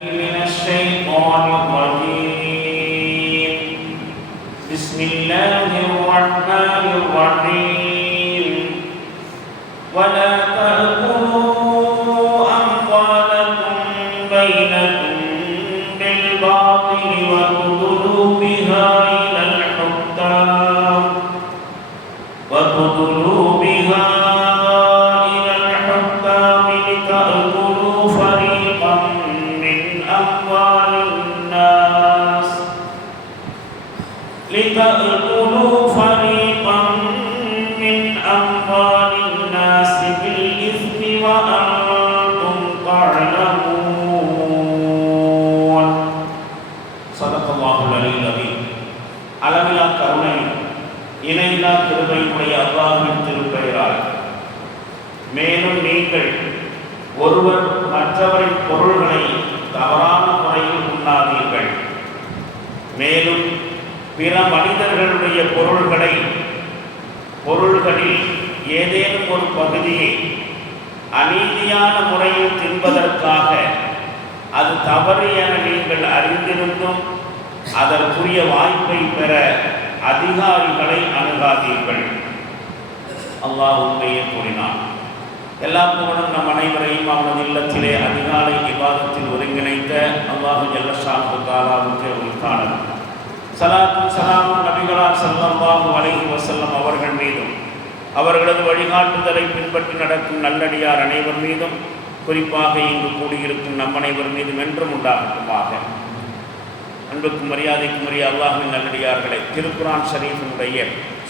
من الشيطان الرجيم. بسم الله الرحمن الرحيم. ولا تأكلوا أموالكم بينكم بالباطل وتدلوا بها إلى الحكام لتأكلوا فريقا من أموال الناس بالإثم وأنتم تعلمون. صدق الله العلي العظيم. அளவிலா கருணை இணையில்லா கிருபையுடைய அல்லாஹ்வின் திருப்பெயரால் மேலும் நீங்கள் ஒருவர் மற்றவரின் பொருள்களை தவறான முறையில் உண்ணாதீர்கள். மேலும் பிற மனிதர்களுடைய பொருள்களில் ஏதேனும் ஒரு பகுதியை அநீதியான முறையில் தின்பதற்காக அது தவறு என நீங்கள் அறிந்திருந்தும் அதற்குரிய வாய்ப்பை பெற அதிகாரிகளை அணுகாதீர்கள். அல்லாஹ் உண்மையை கூறினான். எல்லா புகழும் நம் அனைவரையும் அவனது இல்லத்திலே அதிகாலை இபாதத்தில் ஒருங்கிணைத்த அல்லாஹு ஜல்ல ஷானஹு தஆலாவுக்கு உரித்தானது. ஸலாத்தும் ஸலாமும் நபிகளார் ஸல்லல்லாஹு அலைஹி வஸல்லம் அவர்கள் மீதும் அவர்களது வழிகாட்டுதலை பின்பற்றி நடக்கும் நல்லடியார் அனைவர் மீதும் குறிப்பாக இங்கு கூடியிருக்கும் நம் அனைவர் மீதும் என்றும் உண்டாகட்டுமாக. அன்புக்கும் மரியாதைக்கும் உரிய அல்லாஹ்வின் நல்லடியார்களே, திருக்குர்ஆன் ஷரீஃபினுடைய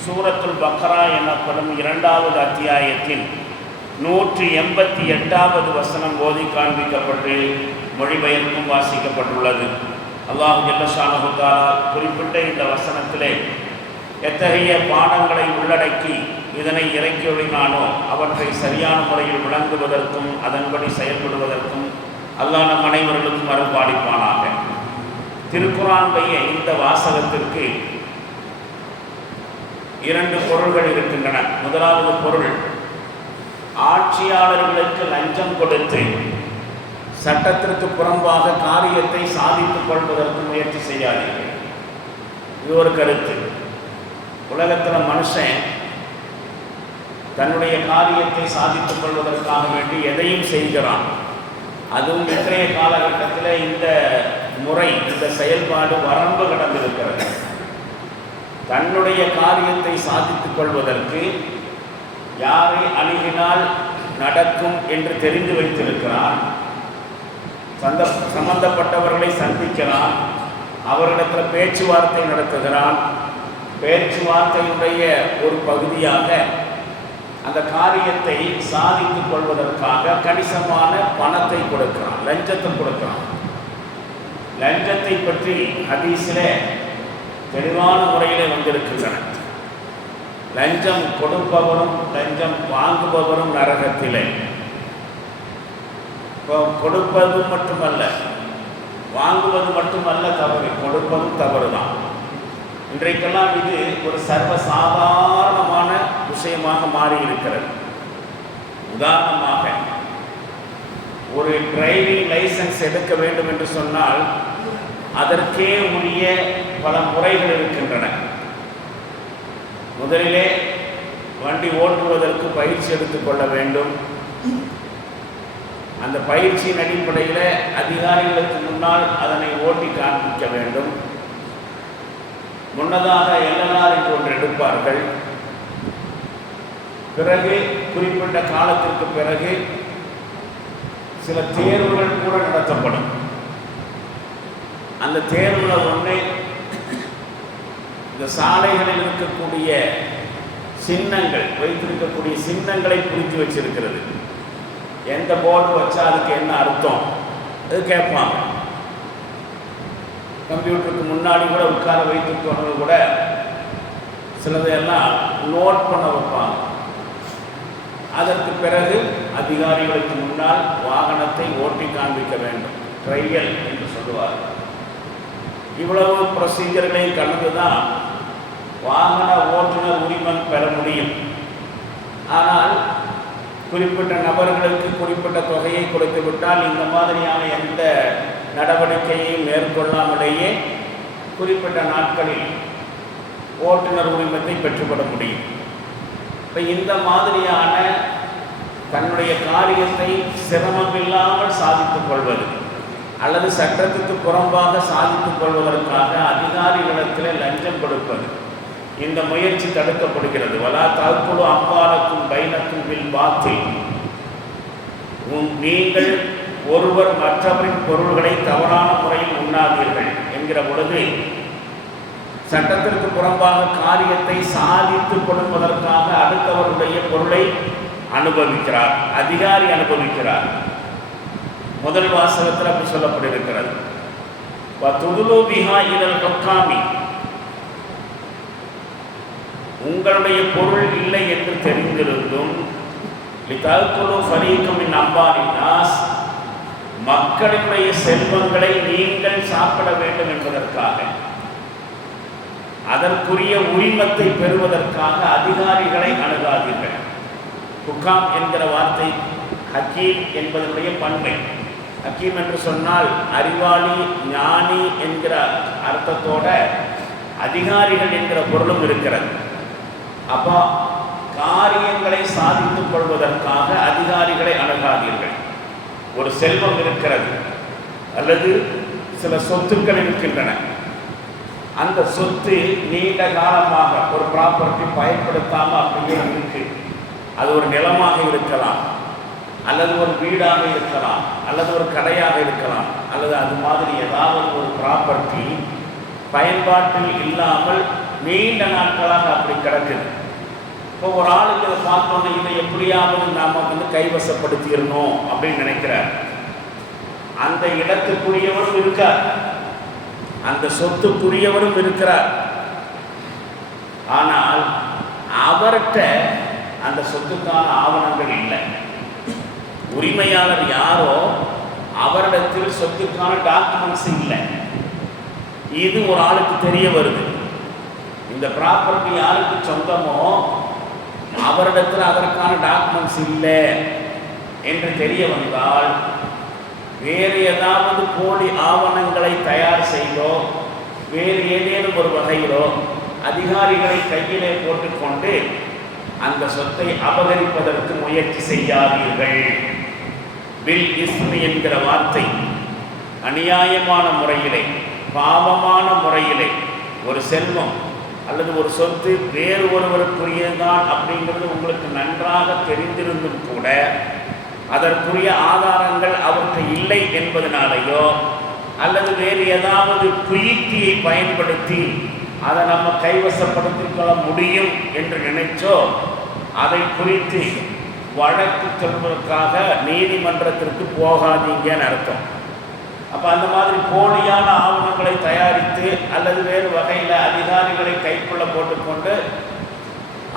சூரத்துல் பக்ரா எனப்படும் 2வது அத்தியாயத்தின் 188வது வசனம் ஓதி காண்பிக்கப்பட்டு மொழிபெயர்ப்பும் வாசிக்கப்பட்டுள்ளது. அல்லாஹ் ஜல்ல ஷானஹு தஆலா குறிப்பிட்ட இந்த வசனத்திலே எத்தகைய பாடங்களை உள்ளடக்கி இதனை இறக்கியுள்ளானோ அவற்றை சரியான முறையில் விளங்குவதற்கும் அதன்படி செயல்படுவதற்கும் அல்லாஹ் நம் அனைவர்களுக்கும் அருள்பாலிப்பானாக. திருக்குர்ஆனுடைய இந்த வாசகத்திற்கு 2 பொருள்கள் இருக்கின்றன. முதலாவது பொருள், ஆட்சியாளர்களுக்கு லஞ்சம் கொடுத்து சட்டத்திற்கு புறம்பாக காரியத்தை சாதித்துக் கொள்வதற்கு முயற்சி செய்யாதீர்கள். இது ஒரு கருத்து. உலகத்தில் மனுஷன் தன்னுடைய காரியத்தை சாதித்துக் கொள்வதற்காக வேண்டி எதையும் செய்கிறான். அதுவும் இன்றைய காலகட்டத்தில் இந்த முறை, இந்த செயல்பாடு வரம்பு கடந்திருக்கிறது. தன்னுடைய காரியத்தை சாதித்துக் கொள்வதற்கு யாரை அணுகினால் நடக்கும் என்று தெரிந்து வைத்திருக்கிறான். சம்பந்தப்பட்டவர்களை சந்திக்கிறான், அவரிடத்தில் பேச்சுவார்த்தை நடத்துகிறான். பேச்சுவார்த்தையுடைய ஒரு பகுதியாக அந்த காரியத்தை சாதித்துக் கொள்வதற்காக கணிசமான பணத்தை கொடுக்கிறான், லஞ்சத்தை கொடுக்கிறான். லஞ்சத்தை பற்றி ஹதீஸிலே தெளிவான முறையிலே வந்திருக்கின்றன. லஞ்சம் கொடுப்பவரும் லஞ்சம் வாங்குபவரும் நரகத்திலே. கொடுப்பது மட்டுமல்ல, வாங்குவது மட்டுமல்ல தவறு, கொடுப்பதும் தவறு தான். இன்றைக்கெல்லாம் இது ஒரு சர்வசாதாரணமான விஷயமாக மாறி இருக்கிறது. உதாரணமாக, ஒரு டிரைவிங் லைசன்ஸ் எடுக்க வேண்டும் என்று சொன்னால் அதற்கே உரிய பல முறைகள் இருக்கின்றன. முதலிலே வண்டி ஓட்டுவதற்கு பயிற்சி எடுத்துக்கொள்ள வேண்டும். அந்த பயிற்சியின் அடிப்படையில் அதிகாரிகளுக்கு முன்னால் அதனை ஓட்டி காண்பிக்க வேண்டும். முன்னதாக LLR என்று ஒன்று எடுப்பார்கள். பிறகு குறிப்பிட்ட காலத்திற்கு பிறகு சில தேர்வுகள் கூட நடத்தப்படும். அந்த தேர்வில் ஒன்று இந்த சாலைகளில் இருக்கக்கூடிய சின்னங்கள், வைத்திருக்கக்கூடிய சின்னங்களை புரிஞ்சு வச்சிருக்கிறது. எந்த போர்டு வச்சா அதுக்கு என்ன அர்த்தம் அது கேட்பாங்க. கம்ப்யூட்டருக்கு முன்னாடி கூட உட்கார வைத்துக்கொண்டு கூட சிலதையெல்லாம் நோட் பண்ண வைப்பாங்க. அதற்கு பிறகு அதிகாரிகளுக்கு முன்னால் வாகனத்தை ஓட்டி காண்பிக்க வேண்டும், ட்ரையல் என்று சொல்லுவார். இவ்வளவு ப்ரொசீஜர்களையும் கடந்து தான் வாகன ஓட்டுநர் உரிமம் பெற முடியும். ஆனால் குறிப்பிட்ட நபர்களுக்கு குறிப்பிட்ட தொகையை கொடுத்து விட்டால் இந்த மாதிரியான எந்த நடவடிக்கையை மேற்கொள்ளாமலேயே குறிப்பிட்ட நாட்களில் ஓட்டுநர் உரிமத்தை பெற்றுக்கொள்ள முடியும். இப்போ இந்த மாதிரியான தன்னுடைய காரியத்தை சிரமமில்லாமல் சாதித்துக் கொள்வது அல்லது சட்டத்துக்கு புறம்பாக சாதித்துக் கொள்வதற்காக அதிகாரிகளிடத்தில் லஞ்சம் கொடுப்பது, இந்த முயற்சி தடுக்கப்படுகிறது. வலா தாக்குழு அம்பாலக்கும் பைனக்கும் வில் பாத்தில், நீங்கள் ஒருவர் மற்றவரின் பொருள்களை தவறான முறையில் உண்ணாதீர்கள் என்கிற பொழுது சட்டத்திற்கு புறம்பாக காரியத்தை சாதித்து கொடுப்பதற்காக அடுத்தவருடைய பொருளை அனுபவிக்கிறார், அதிகாரி அனுபவிக்கிறார். முதல் வாசகத்தில் அப்படி சொல்லப்பட்டிருக்கிறது. உங்களுடைய பொருள் இல்லை என்று தெரிந்திருந்தும் மக்களுடைய செல்வங்களை நீங்கள் சாப்பிட வேண்டும் என்பதற்காக, அதற்குரிய உரிமத்தை பெறுவதற்காக அதிகாரிகளை அணுகாதீர்கள். ஹுக்காம் என்கிற வார்த்தை ஹக்கீம் என்பதனுடைய பண்பை, ஹக்கீம் என்று சொன்னால் அறிவாளி, ஞானி என்கிற அர்த்தத்தோட அதிகாரிகள் என்கிற பொருளும் இருக்கிறது. அப்போ காரியங்களை சாதித்துக் கொள்வதற்காக அதிகாரிகளை அணுகாதீர்கள். ஒரு செல்வம் இருக்கிறது அல்லது சில சொத்துக்கள் இருக்கின்றன, அந்த சொத்து நீண்ட காலமாக ஒரு ப்ராப்பர்ட்டி பயன்படுத்தாமல் அப்படியே இருக்கு. அது ஒரு நிலமாக இருக்கலாம், அல்லது ஒரு வீடாக இருக்கலாம், அல்லது ஒரு கடையாக இருக்கலாம், அல்லது அது மாதிரி ஏதாவது ஒரு ப்ராப்பர்ட்டி பயன்பாட்டில் இல்லாமல் நீண்ட நாட்களாக அப்படி கிடக்குது. இப்போ ஒரு ஆளுக்கு அதை பார்த்தோன்னே இதை எப்படியாவது நாம் கைவசப்படுத்திடணும் அப்படின்னு நினைக்கிறார். அந்த இடத்துக்குரியவரும் இருக்கார், அந்த சொத்துக்குரியவரும் இருக்கிறார். ஆனால் அவர்கிட்ட அந்த சொத்துக்கான ஆவணங்கள் இல்லை. உரிமையாளர் யாரோ அவரிடத்தில் சொத்துக்கான டாக்குமெண்ட்ஸ் இல்லை. இது ஒரு ஆளுக்கு தெரிய வருது. இந்த ப்ராப்பர்ட்டி யாருக்கு சொந்தமோ அவரிடத்தில் அதற்கான டாக்குமெண்ட்ஸ் இல்லை என்று தெரிய வந்தால் வேறு ஏதாவது போலி ஆவணங்களை தயார் செய்தோ வேறு ஏதேனும் ஒரு வகையிலோ அதிகாரிகளை கையிலே போட்டுக்கொண்டு அந்த சொத்தை அபகரிப்பதற்கு முயற்சி செய்யாதீர்கள். வில் இஸ்மி என்கிற வார்த்தை அநியாயமான முறையிலே, பாவமான முறையிலே ஒரு செல்வம் அல்லது ஒரு சொத்து வேறு ஒருவருக்குரியதுதான் அப்படிங்கிறது உங்களுக்கு நன்றாக தெரிந்திருந்தும் கூட அதற்குரிய ஆதாரங்கள் அவருக்கு இல்லை என்பதனாலேயோ அல்லது வேறு ஏதாவது குயுக்தியை பயன்படுத்தி அதை நம்ம கைவசப்படுத்திக் கொள்ள முடியும் என்று நினைச்சோ அதை குறித்து வழக்கு சொல்வதற்காக நீதிமன்றத்திற்கு போகாதீங்கன்னு அர்த்தம். அப்போ அந்த மாதிரி போலியான ஆவணங்களை தயாரித்து அல்லது வேறு வகையில் அதிகாரிகளை கைக்குள்ள போட்டுக்கொண்டு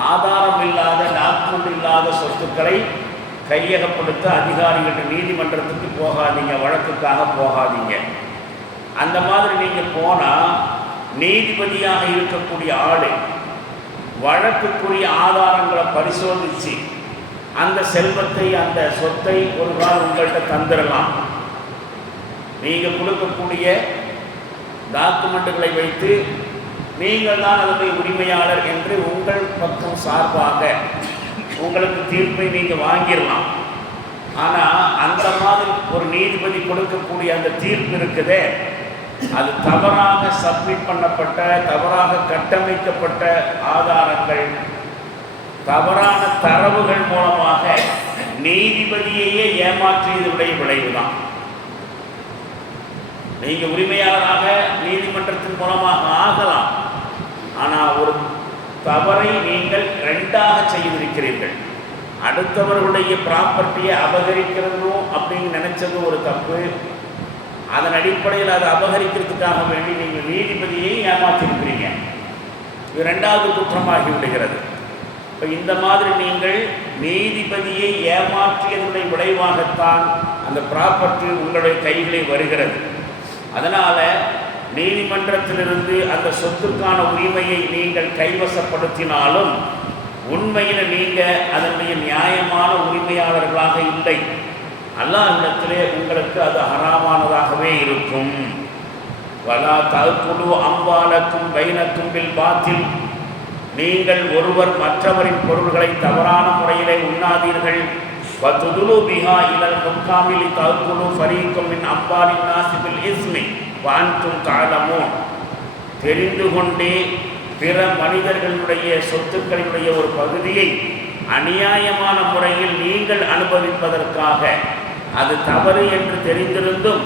ஆதாரம் இல்லாத டாக்குமெண்ட் இல்லாத சொத்துக்களை கையகப்படுத்த அதிகாரிகள் நீதிமன்றத்துக்கு போகாதீங்க, வழக்குக்காக போகாதீங்க. அந்த மாதிரி நீங்கள் போனால் நீதிபதியாக இருக்கக்கூடிய ஆளு வழக்குக்குரிய ஆதாரங்களை பரிசோதித்து அந்த செல்வத்தை அந்த சொத்தை ஒரு நாள் உங்கள்கிட்ட தந்துடலாம். நீங்கள் கொடுக்கக்கூடிய டாக்குமெண்ட்டுகளை வைத்து நீங்கள் தான் அதனுடைய உரிமையாளர் என்று உங்கள் பக்கம் சார்பாக உங்களுக்கு தீர்ப்பை நீங்கள் வாங்கிடலாம். ஆனால் அந்த மாதிரி ஒரு நீதிபதி கொடுக்கக்கூடிய அந்த தீர்ப்பு இருக்குதே, அது தவறாக சப்மிட் பண்ணப்பட்ட, தவறாக கட்டமைக்கப்பட்ட ஆதாரங்கள், தவறான தரவுகள் மூலமாக நீதிபதியையே ஏமாற்றியதுடைய விளைவுதான். நீங்கள் உரிமையாளராக நீதிமன்றத்தின் மூலமாக ஆகலாம், ஆனால் ஒரு தவறை நீங்கள் ரெண்டாக செய்திருக்கிறீர்கள். அடுத்தவர்களுடைய ப்ராப்பர்ட்டியை அபகரிக்கிறதும் அப்படின்னு நினைச்சது ஒரு தப்பு. அதன் அடிப்படையில் அதை அபகரிக்கிறதுக்காக வேண்டி நீங்கள் நீதிபதியை ஏமாற்றிருக்கிறீங்க. இது ரெண்டாவது குற்றமாகி விடுகிறது. இப்போ இந்த மாதிரி நீங்கள் நீதிபதியை ஏமாற்றியதுடைய விளைவாகத்தான் அந்த ப்ராப்பர்ட்டி உங்களுடைய கைகளில் வருகிறது. அதனால் நீதிமன்றத்திலிருந்து அந்த சொத்துக்கான உரிமையை நீங்கள் கைவசப்படுத்தினாலும் உண்மையில் நீங்கள் அதனுடைய நியாயமான உரிமையாளர்களாக இல்லை. அல்லாஹ்விடத்திலே உங்களுக்கு அது ஹராமானதாகவே இருக்கும். வலா தஅக்குலு அம்வாலக்கும் பைனக்கும் பில் பாத்தில், நீங்கள் ஒருவர் மற்றவரின் பொருள்களை தவறான முறையிலே உண்ணாதீர்கள். வதுதுலு பிஹா இலல் ஹுக்காமி தஅக்குலு ஃபரீகம் மின் அம்வாலின் நாஸி பில் இஸ்மி வஅன்தும் தஅலமூன், தெரிந்து கொண்டே பிற மனிதர்களுடைய சொத்துக்களினுடைய ஒரு பகுதியை அநியாயமான முறையில் நீங்கள் அனுபவிப்பதற்காக அது தவறு என்று தெரிந்திருந்தும்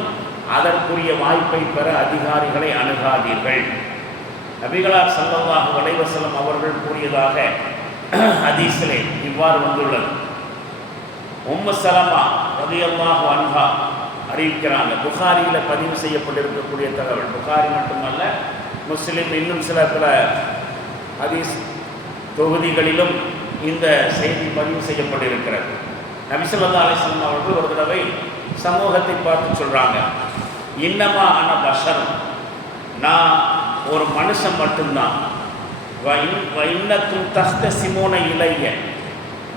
அதற்குரிய வாய்ப்பை பெற அதிகாரிகளை அணுகாதீர்கள். நபிகளார் ஸல்லல்லாஹு அலைஹி வஸல்லம் அவர்கள் கூறியதாக ஹதீஸிலே இவ்வாறு வந்துள்ளது. உம்மு ஸலமா ரலியல்லாஹு அன்ஹா அறிவிக்கிறாங்க. புகாரியில் பதிவு செய்யப்பட்டிருக்கக்கூடிய தகவல். புகாரி மட்டுமல்ல, முஸ்லிம் இன்னும் சில பல ஹதீஸ் தொகுதிகளிலும் இந்த செய்தி பதிவு செய்யப்பட்டிருக்கிறது. நபி ஸல்லல்லாஹு அலைஹி வஸல்லம் அவர்கள் ஒரு தடவை சமூகத்தை பார்த்து சொல்கிறாங்க, இன்னமா அன பஷர், நான் ஒரு மனுஷன் மட்டும்தான். இன்னக்கும் தஹ்தஸிமூன இலைய,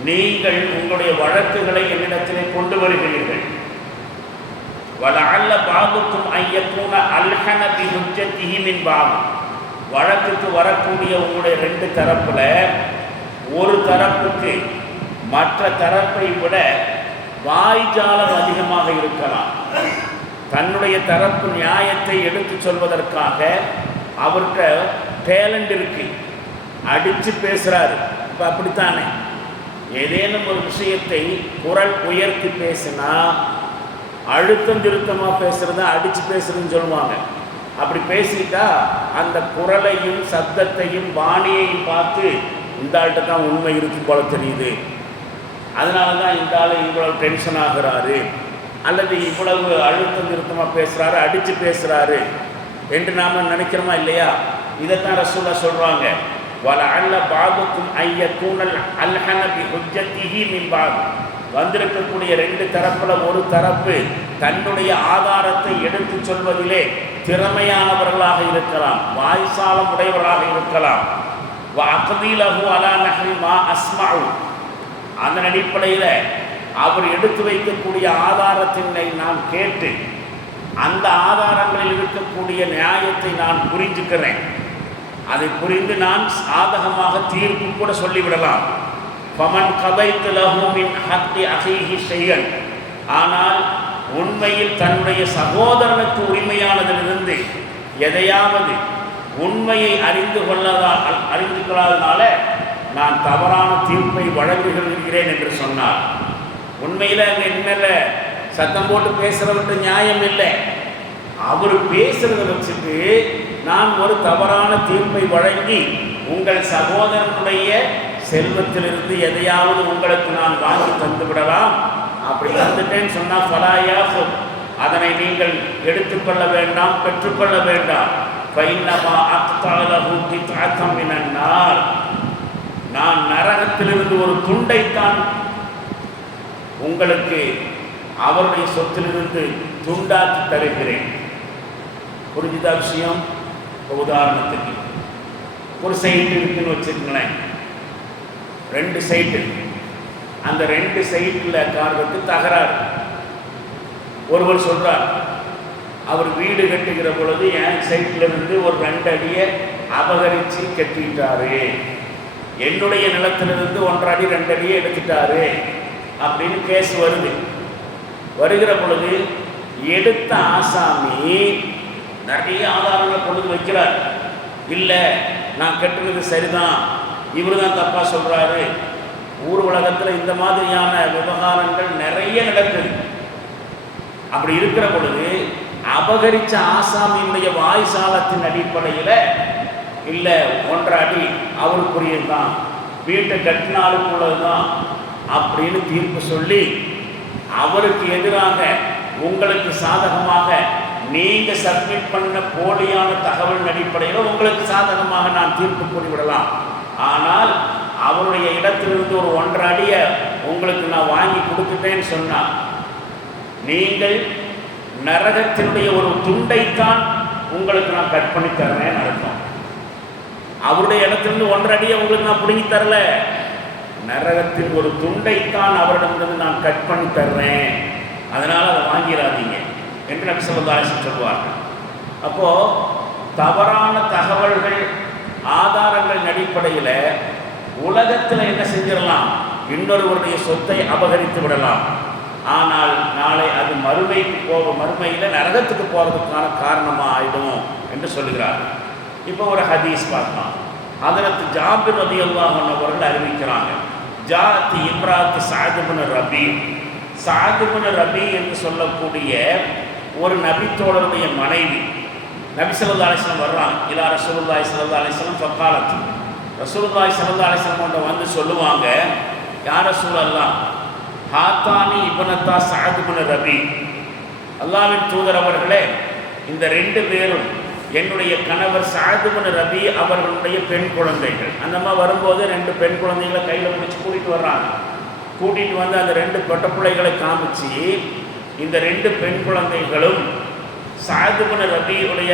நீங்கள் உங்களுடைய வழக்குகளை என்னிடத்திலே கொண்டு வருகிறீர்கள். வலஅல்ல பாபுக்கும் ஐயக்கூன அல்ஹன பி ஹுஜ்ஜத்திஹி மின் பாப், வழக்குக்கு வரக்கூடிய உங்களுடைய ரெண்டு தரப்புல ஒரு தரப்புக்கு மற்ற தரப்பை விட வாய்ஜாலம் அதிகமாக இருக்கலாம். தன்னுடைய தரப்பு நியாயத்தை எடுத்து சொல்வதற்காக அவர்கிட்ட டேலண்ட் இருக்கு, அடித்து பேசுகிறாரு. இப்போ அப்படித்தானே, ஏதேனும் ஒரு விஷயத்தை குரல் உயர்த்தி பேசினா அழுத்தம் திருத்தமாக பேசுகிறத அடித்து பேசுறதுன்னு சொல்லுவாங்க. அப்படி பேசிட்டா அந்த குரலையும் சத்தத்தையும் பாணியையும் பார்த்து இந்த ஆள்கிட்ட தான் உண்மை இருக்கு போல தெரியுது, அதனால தான் இந்த ஆள் இவ்வளவு டென்ஷன் ஆகிறாரு, அல்லது இவ்வளவு அழுத்தம் திருத்தமாக பேசுகிறாரு, அடித்து பேசுகிறாரு என்று நாம் நினைக்கிறோமா இல்லையா? இதைத்தான் ரசூலுல்லாஹ் சொல்கிறாங்க, வலஅல்ல பாபுக்கும் ஐயக்கூனல் அல்ஹன பி ஹுஜ்ஜத்திஹி மின் பாப், வந்திருக்கக்கூடிய ரெண்டு தரப்புல ஒரு தரப்பு தன்னுடைய ஆதாரத்தை எடுத்து சொல்வதிலே திறமையானவர்களாக இருக்கலாம், வாய்சாலம் உடையவர்களாக இருக்கலாம். வஅக்தீலஹு அலா நஹ்ரி மா அஸ்மஉ, அதன் அடிப்படையில் அவர் எடுத்து வைக்கக்கூடிய ஆதாரத்தினை நான் கேட்டு அந்த ஆதாரங்களில் இருக்கக்கூடிய நியாயத்தை நான் புரிஞ்சுக்கிறேன். அதை புரிந்து நான் சாதகமாக தீர்ப்பு கூட சொல்லிவிடலாம். ஃபமன் கதைத்து லஹு மின் ஹக்கி அஹீஹி ஷையன், ஆனால் உண்மையில் தன்னுடைய சகோதரனுக்கு உரிமையானதிலிருந்து எதையாவது உண்மையை அறிந்து கொள்ளாதனால நான் தவறான தீர்ப்பை வழங்குகிறேன் என்று சொன்னார். உண்மையில் அங்கே என்ன சத்தம் போட்டு பேசுகிறவர்கிட்ட நியாயம் இல்லை, அவர் பேசுகிறத வச்சுட்டு நான் ஒரு தவறான தீர்ப்பை வழங்கி உங்கள் சகோதரனுடைய செல்வத்திலிருந்து எதையாவது உங்களுக்கு நான் வாங்கி தந்து விடலாம். அப்படி தந்துட்டேன்னு சொன்னால் ஃபலாயாஃபு, அதனை நீங்கள் எடுத்துக்கொள்ள வேண்டாம், பெற்றுக்கொள்ள வேண்டாம். ஃபைன்னமா அக்தலஹு கித்அத்தம் மினன் நார், நான் நரகத்திலிருந்து ஒரு துண்டைத்தான் உங்களுக்கு அவருடைய சொத்திலிருந்து துண்டாக்கி தருகிறேன். புரிஞ்சுதா விஷயம்? உதாரணத்துக்கு ஒரு சைட்டு இருக்குன்னு வச்சுக்கங்களேன், ரெண்டு சைட்டு, அந்த ரெண்டு சைட்டில் கார்களுக்கு தகராறு. ஒருவர் சொல்கிறார், அவர் வீடு கட்டுகிற பொழுது என் சைட்டிலிருந்து ஒரு 2 அடியை அபகரித்து கட்டிட்டாரு, என்னுடைய நிலத்திலிருந்து 1 அடி 2 அடியை எடுத்துட்டாரு அப்படின்னு கேஸ் வருது. வருகிற பொழுது எடுத்த ஆசாமி நிறைய ஆதாரங்களை கொண்டு வைக்கிறார். இல்லை, நான் கட்டுறது சரிதான், இவர் தான் தப்பாக சொல்கிறாரு. ஊர் உலகத்தில் இந்த மாதிரியான விவகாரங்கள் நிறைய நடக்குது. அப்படி இருக்கிற பொழுது அபகரித்த ஆசாமியினுடைய வாய்சாலத்தின் அடிப்படையில் இல்லை 1 அடி அவருக்குரியது தான், வீட்டை கட்டினாலுக்குள்ளது தான் அப்படின்னு தீர்ப்பு சொல்லி அவருக்கு எதிராக உங்களுக்கு சாதகமாக நீங்கள் சப்மிட் பண்ண போலியான தகவல் அடிப்படையில் உங்களுக்கு சாதகமாக நான் தீர்ப்பு கூறிவிடலாம். ஆனால் அவருடைய இடத்திலிருந்து ஒரு 1.5 அடியை உங்களுக்கு நான் வாங்கி கொடுத்துட்டேன்னு சொன்னால் நீங்கள் நரகத்தினுடைய ஒரு துண்டைத்தான் உங்களுக்கு நான் கட் பண்ணி தர்றேன்னு அர்த்தம். அவருடைய இடத்திலிருந்து 1.5 அடியை உங்களுக்கு நான் பிடுங்கி தரல, நரகத்தின் ஒரு துண்டைத்தான் அவரிடமிருந்து நான் கட் பண்ணி தர்றேன் அதனால் அதை வாங்கிடாதீங்க என்று நபி ஸல்லல்லாஹு அலைஹி வஸல்லம் சொல்வார்கள். அப்போது தவறான தகவல்கள் ஆதாரங்களின் அடிப்படையில் உலகத்தில் என்ன செஞ்சிடலாம், இன்னொருவருடைய சொத்தை அபகரித்து விடலாம். ஆனால் நாளை அது மறுமையில் நரகத்துக்கு போகிறதுக்கான காரணமாக ஆயிடும் என்று சொல்லுகிறார். இப்போ ஒரு ஹதீஸ் பார்க்கலாம். ஹதரத் ஜாபிர் ரலியல்லாஹு அன்ஹு அவர்கள் அறிவிக்கிறாங்க, ஜாத் இம்ராத் சஅத் இப்னு ரபீ, சஅத் இப்னு ரபீ என்று சொல்லக்கூடிய ஒரு நபித்தோழருடைய மனைவி நபி ஸல்லல்லாஹு அலைஹி வஸல்லம் வர்றாங்க. இலா ரசூலுல்லாஹி ஸல்லல்லாஹு அலைஹி வஸல்லம் ஃபகாலத், ரசூலுல்லாஹி ஸல்லல்லாஹு அலைஹி வஸல்லம் வந்து சொல்லுவாங்க, யா ரசூலல்லாஹ் ஹாத்தானி இப்னத்தா சஅத் இப்னு ரபீ, அல்லாஹ்வின் தூதர் அவர்களே, இந்த ரெண்டு பேரும் என்னுடைய கணவர் சஅத் இப்னு ரபீ அவர்களுடைய பெண் குழந்தைகள். அந்த மாதிரி வரும்போது ரெண்டு பெண் குழந்தைகளை கையில் பிடிச்சி கூட்டிகிட்டு வர்றாங்க. கூட்டிகிட்டு வந்து அந்த ரெண்டு பொட்ட பிள்ளைகளை காமிச்சு, இந்த ரெண்டு பெண் குழந்தைகளும் சஅத் இப்னு ரபீயுடைய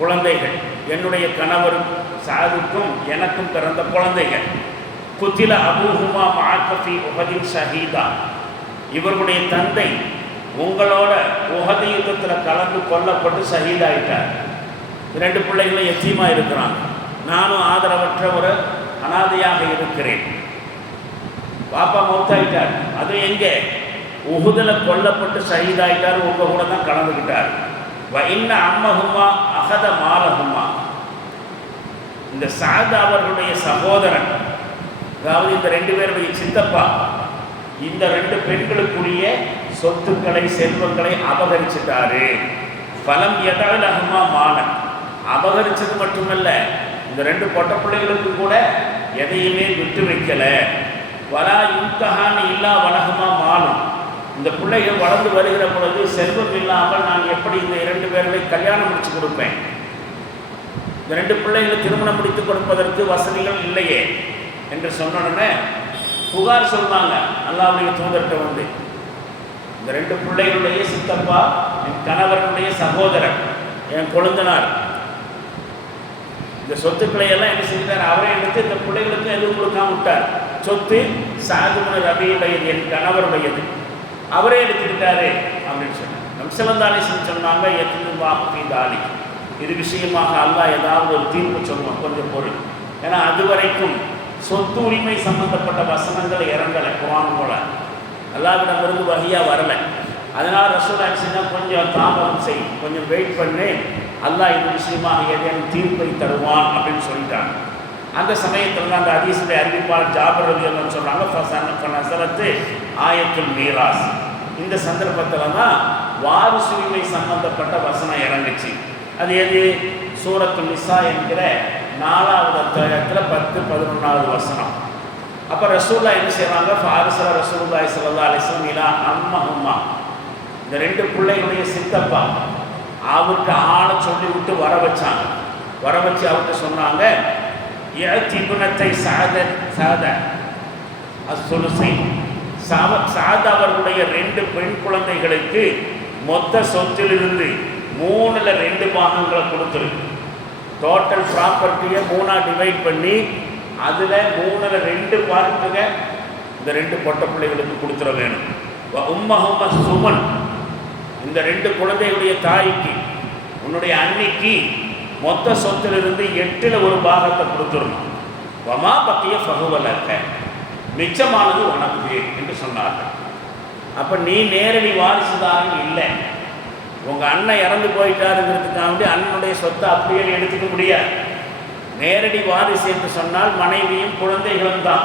குழந்தைகள், என்னுடைய கணவர் சஅதுக்கும் எனக்கும் பிறந்த குழந்தைகள். குத்தில அபூஹுமா மஅக ஃபீ உஹதின் ஷஹீதா, இவர்களுடைய தந்தை உங்களோட உஹது யுத்தத்தில் கலந்து கொல்லப்பட்டு ஷஹீதாயிட்டார். ரெண்டு பிள்ளைகளும் எத்தீமாக இருக்கிறாங்க, நானும் ஆதரவற்ற ஒரு அனாதையாக இருக்கிறேன். பாப்பா மௌத்தாயிட்டார், அது எங்கே, உஹுதில் கொல்லப்பட்டு ஷஹீதாயிட்டார், உங்கள் கூட தான் கலந்துக்கிட்டார். வ இன்ன அம்மஹுமா அகத மாலஹுமா, இந்த சஅத் அவர்களுடைய சகோதரன், அதாவது இந்த ரெண்டு பேருடைய சித்தப்பா, இந்த ரெண்டு பெண்களுக்குரிய சொத்துக்களை செல்வங்களை அபகரிச்சிட்டாரு. பலம் எதாலகுமா மாலன், அபகரிச்சது மட்டுமல்ல, இந்த ரெண்டு பொட்ட பிள்ளைகளுக்கு கூட எதையுமே விட்டு வைக்கல. வலா யுத்தகான் இல்லா வலகுமா மாலும், இந்த பிள்ளைகள் வளர்ந்து வருகிற பொழுது செல்வம் இல்லாமல் நான் எப்படி இந்த இரண்டு பேர்களை கல்யாணம் முடிச்சு கொடுப்பேன், இந்த ரெண்டு பிள்ளைகளை திருமணம் முடித்து கொடுப்பதற்கு வசதிகள் இல்லையே என்று சொன்னோடனே புகார் சொன்னாங்க அல்லாஹ்வுடைய தூதர்கிட்ட வந்து, இந்த ரெண்டு பிள்ளைகளுடைய சித்தப்பா என் கணவர்களுடைய சகோதரர், என் கொழுந்தனார், இந்த சொத்துக்களை எல்லாம் என்ன செஞ்சார், அவரே எடுத்து இந்த பிள்ளைகளுக்கு எதுவும் கொடுக்காம விட்டார். சொத்து சஅத் இப்னு ரபீயுடையது, என் கணவருடையது, அவரே எடுத்துக்கிட்டாரு அப்படின்னு சொன்னார். நபி ஸல்லல்லாஹு அலைஹி வஸல்லம் சொன்னாங்க, யத்லுபாஹு ஃபீ தாலிக், இது விஷயமாக அல்லாஹ் ஏதாவது ஒரு தீர்ப்பு சொல்லுவான், கொஞ்சம் பொருள். ஏன்னா அதுவரைக்கும் சொத்து உரிமை சம்பந்தப்பட்ட வசனங்கள் இறங்கலை, குர்ஆன் போல அல்லாஹ்விடமிருந்து வஹியாக வரலை. அதனால் ரசூலுல்லாஹி ஸல்லல்லாஹு அலைஹி வஸல்லம் கொஞ்சம் தாமதம் செய், கொஞ்சம் வெயிட் பண்ணி அல்லாஹ் இது விஷயமாக ஏதேனும் தீர்ப்பை தருவான் அப்படின்னு சொல்லிட்டாங்க. அந்த சமயத்தில் தான் அந்த ஹதீஸுடைய அறிவிப்பாளர் ஜாபிர் ரலியல்லாஹு அன்ஹு சொல்கிறாங்க, ஃபனஸலத்து ஆயத்துல் மீராஸ், இந்த சந்தர்ப்பத்தில் தான் வாரிசுரிமை சம்பந்தப்பட்ட வசனம் இறங்குச்சு. அது எது, சூரத்துல் நிசா என்கிற 4வது அத்தியாயத்தில் 10, 11வது வசனம். அப்போ ரசூலுல்லாஹ் என்ன செய்வாங்க, ஃபாரிஸல ரசூலுல்லாஹி ஸல்லல்லாஹு அலைஹி வஸல்லம் இலா அம்மஹுமா, இந்த ரெண்டு பிள்ளைகளுடைய சித்தப்பா அவருக்கு ஆளை சொல்லி விட்டு வர வச்சாங்க. வர வச்சு அவர்கிட்ட சொன்னாங்க, இப்னத்தை சஅத் அஸ்ஸுலுஸை, சஅத் அவர்களுடைய ரெண்டு பெண் குழந்தைகளுக்கு மொத்த சொத்திலிருந்து 3/2 பாகங்களை கொடுத்துருக்கு. டோட்டல் ப்ராப்பர்ட்டியை 3ஆக டிவைட் பண்ணி அதில் 3/2 பார்ட்டுங்க இந்த ரெண்டு பொட்ட பிள்ளைகளுக்கு கொடுத்துட வேணும். உம்மஹும சுமன், இந்த ரெண்டு குழந்தைகளுடைய தாய்க்கு, உன்னுடைய அன்னைக்கு மொத்த சொத்திலிருந்து 8/1 பாகத்தை கொடுத்துடணும். வமா பக்கிய ஃபஹுவலக்க, மிச்சமானது உனக்கு என்று சொன்னார்கள். அப்போ நீ நேரடி வாரிசுதாரன் இல்லை, உங்கள் அண்ணன் இறந்து போயிட்டாருங்கிறதுக்காக அண்ணனுடைய சொத்தை அப்படியே எடுத்துக்க முடியாது. நேரடி வாரிசு என்று சொன்னால் மனைவியும் குழந்தைகளும் தான்.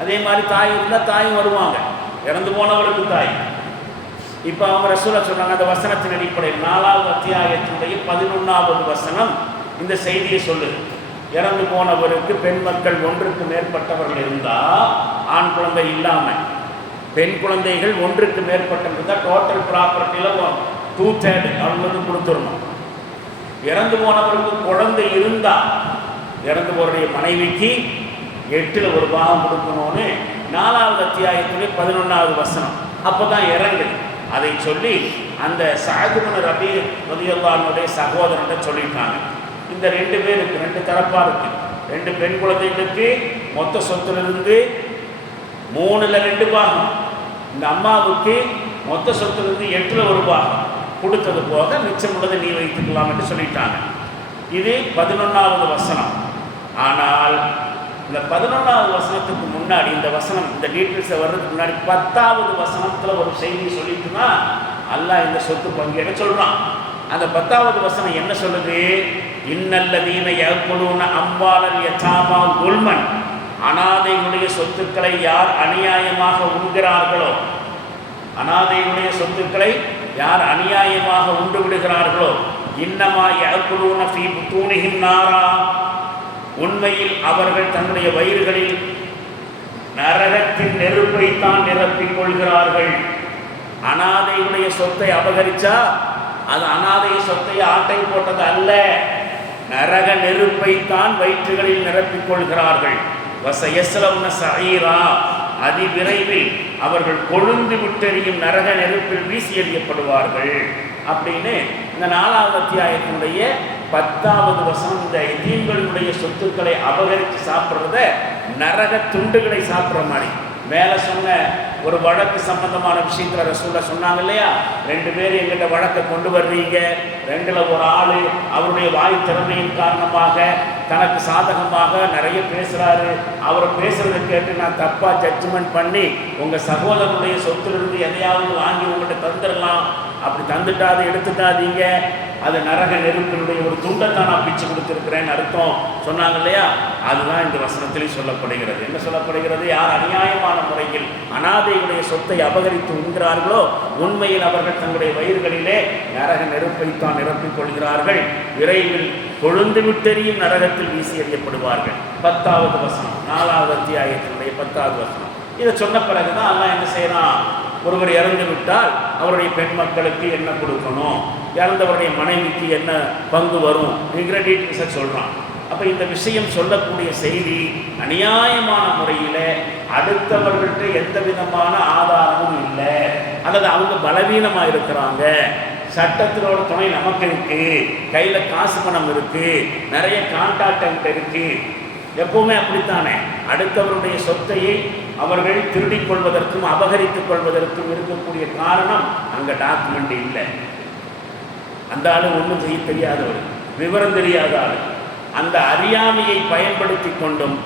அதே மாதிரி தாய் இருந்தால் தாயும் வருவாங்க, இறந்து போனவருக்கு தாய். இப்போ அவங்க ரசூலா சொன்னாங்க, அந்த வசனத்தின் அடிப்படையில் 4வது அத்தியாயத்தினுடைய 11வது வசனம் இந்த செய்தியை சொல்லுது. இறந்து போனவருக்கு பெண் மக்கள் 1க்கு மேற்பட்டவர்கள் இருந்தால், ஆண் குழந்தை இல்லாமல் பெண் குழந்தைகள் 1க்கு மேற்பட்டிருந்தால் டோட்டல் ப்ராப்பர்ட்டியில் 2/3 அவங்களுக்கு கொடுத்துடணும். இறந்து போனவருக்கு குழந்தை இருந்தால் இறந்து போகிற மனைவிக்கு 8/1 பாகம் கொடுக்கணும்னு 4வது அத்தியாயத்துடைய 11வது வசனம் அப்போ தான் இறங்குது. அதை சொல்லி அந்த சஅத் இப்னு ரபீ ரலியல்லாஹு அன்ஹுடைய சகோதரன்கிட்ட சொல்லியிருக்காங்க, இந்த 2 பேருக்கு 2 தரப்பாக இருக்குது, 2 பெண் குழந்தைகளுக்கு மொத்த சொத்திலிருந்து 3/2 பாகம், இந்த அம்மாவுக்கு மொத்த சொத்துலேருந்து 8 ரூபாய் கொடுத்தது போக மிச்சம் உள்ளதை நீ வைத்துக்கலாம் என்று சொல்லிட்டாங்க. இது 11வது வசனம். ஆனால் இந்த 11வது வசனத்துக்கு முன்னாடி இந்த வசனம், இந்த டீட்டெயில்ஸை வர்றதுக்கு முன்னாடி 10வது வசனத்தில் ஒரு செய்தி சொல்லிட்டுனா அல்லாஹ் இந்த சொத்து பங்கேற்க சொல்கிறான். அந்த 10வது வசனம் என்ன சொல்லுது? இன்னல்லதீன யஅகுலூன அம்வாலல் யதாமா குல்மன், அனாதைகளுடைய சொத்துக்களை யார் அநியாயமாக உண்கிறார்களோ, அனாதைகளுடைய சொத்துக்களை யார் அநியாயமாக உண்டு விடுகிறார்களோ, இன்னமா யஅகுலூன ஃபீ புத்தூனிஹிம் நாரா, உண்மையில் அவர்கள் தன்னுடைய வயிறுகளில் நரகத்தின் நெருப்பைத்தான் நிரப்பிக் கொள்கிறார்கள். அனாதையுடைய சொத்தை அபகரிச்சா அது அனாதை சொத்தை ஆட்டை போட்டது அல்ல, நரக நெருப்பைத்தான் வயிற்றுகளில் நிரப்பிக் கொள்கிறார்கள். வஸயஸ்லவுன ஸஈரா, அதிவிரைவில் அவர்கள் கொழுந்து விட்டெறியும் நரக நெருப்பில் வீசி எறியப்படுவார்கள் அப்படின்னு இந்த 4வது அத்தியாயத்தினுடைய 10வது வசனம் இந்த எதீம்களுடைய சொத்துக்களை அபகரித்து சாப்பிட்றத நரக துண்டுகளை சாப்பிட்ற மாதிரி. மேலே சொன்ன ஒரு வழக்கு சம்பந்தமான விஷயத்தில் ரசூலா சொன்னாங்க இல்லையா, 2 பேர் எங்கிட்ட வழக்கை கொண்டு வர்றீங்க, 2ல் ஒரு ஆள் அவருடைய வாய் திறமையின் காரணமாக தனக்கு சாதகமாக நிறைய பேசுகிறாரு, அவரை பேசுகிறத கேட்டு நான் தப்பாக ஜட்ஜ்மெண்ட் பண்ணி உங்கள் சகோதரனுடைய சொத்திலிருந்து எதையாவது வாங்கி உங்கள்கிட்ட தந்துடலாம், அப்படி தந்துட்டா அதை எடுத்துட்டாதீங்க, அது நரக நெருப்பினுடைய ஒரு துண்டத்தை நான் பிச்சு கொடுத்துருக்கிறேன்னு அர்த்தம் சொன்னாங்க இல்லையா. அதுதான் இந்த வசனத்திலே சொல்லப்படுகிறது. என்ன சொல்லப்படுகிறது? யார் அநியாயமான முறையில் அனாதைகளுடைய சொத்தை அபகரித்து உண்கிறார்களோ உண்மையில் அவர்கள் தங்களுடைய வயிறுகளிலே நரக நெருப்பைத்தான் நிரப்பிக் கொள்கிறார்கள், விரைவில் கொழுந்து விட்டெறியும் நரகத்தில் வீசி எறியப்படுவார்கள். 10வது வசனம், 4வது அத்தியாயத்தினுடைய 10வது வசனம். இதை சொன்ன பிறகுதான் அல்லாஹ் என்ன செய்யறான்? ஒருவர் இறந்து விட்டால் அவருடைய பெண் மக்களுக்கு என்ன கொடுக்கணும், இறந்தவருடைய மனைவிக்கு என்ன பங்கு வரும் என்கிற டீட்டெயில்ஸை சொல்கிறான். அப்போ இந்த விஷயம் சொல்லக்கூடிய செய்தி அநியாயமான முறையில் அடுத்தவர்கள்ட்ட எந்த விதமான ஆதாரமும் இல்லை, அல்லது அவங்க பலவீனமாக இருக்கிறாங்க, சட்டத்தினோட துணை நமக்கு இருக்குது, கையில் காசு பணம் இருக்குது, நிறைய கான்டாக்ட் இருக்குது, எப்பவுமே அப்படித்தானே. அடுத்தவருடைய சொத்தையை அவர்கள் திருடிக் கொள்வதற்கும் அபகரித்துக் கொள்வதற்கும் இருக்கக்கூடிய காரணம் அங்கே டாக்குமெண்ட் இல்லை. அந்த ஆளு ஒன்றும் செய்ய தெரியாதவர், விவரம் தெரியாத ஆள், அந்த அறியாமையை பயன்படுத்தி கொண்டும்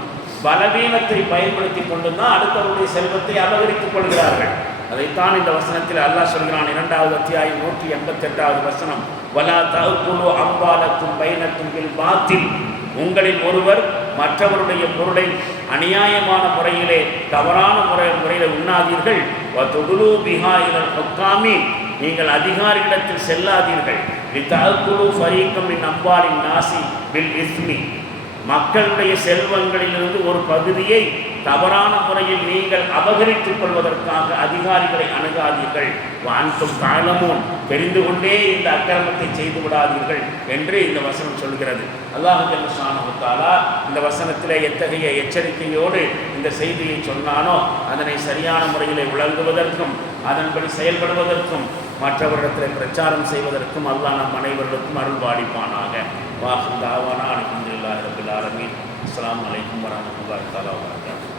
பலவீனத்தை பயன்படுத்தி கொண்டும் தான் அடுத்தவருடைய செல்வத்தை அபகரித்துக் கொள்கிறார்கள். அதைத்தான் இந்த வசனத்தில் அல்லாஹ் சொல்கிறான். 2வது அத்தியாயம் 188வது வசனம், வலா தஅகுலு அம்வாலக்கும் பைனக்கும் பில் பாத்தில், உங்களில் ஒருவர் மற்றவருடைய பொருளை அநியாயமான முறையிலே தவறான முறையில் உண்ணாதீர்கள். வதுகுலு பிஹா இலல் ஹுக்காமி, நீங்கள் அதிகாரியிடத்தில் செல்லாதீர்கள். லிதஅகுலு ஃபரீகம் மின் அம்வாலின் நாசி பில் இஸ்மி, மக்களுடைய செல்வங்களிலிருந்து ஒரு பகுதியை தவறான முறையில் நீங்கள் அபகரித்துக் கொள்வதற்காக அதிகாரிகளை அணுகாதீர்கள். வான்கும் தாளமும், தெரிந்து கொண்டே இந்த அக்கிரமத்தை செய்து விடாதீர்கள் என்று இந்த வசனம் சொல்கிறது. அல்லாஹ் ஜல்ல ஷானஹு தஆலா இந்த வசனத்திலே எத்தகைய எச்சரிக்கையோடு இந்த செய்தியை சொன்னானோ அதனை சரியான முறையில் விளங்குவதற்கும் அதன்படி செயல்படுவதற்கும் மற்றவரிடத்தில் பிரச்சாரம் செய்வதற்கும் அல்லாஹ் நம் அனைவர்களுக்கும் அருள் பாலிப்பானாக. வாஹிர் தாவானா அல்ஹம்துலில்லாஹி ரப்பில் ஆலமீன். அஸ்ஸலாமு அலைக்கும் வரஹ்மத்துல்லாஹி தஆலா வபரகாத்துஹு.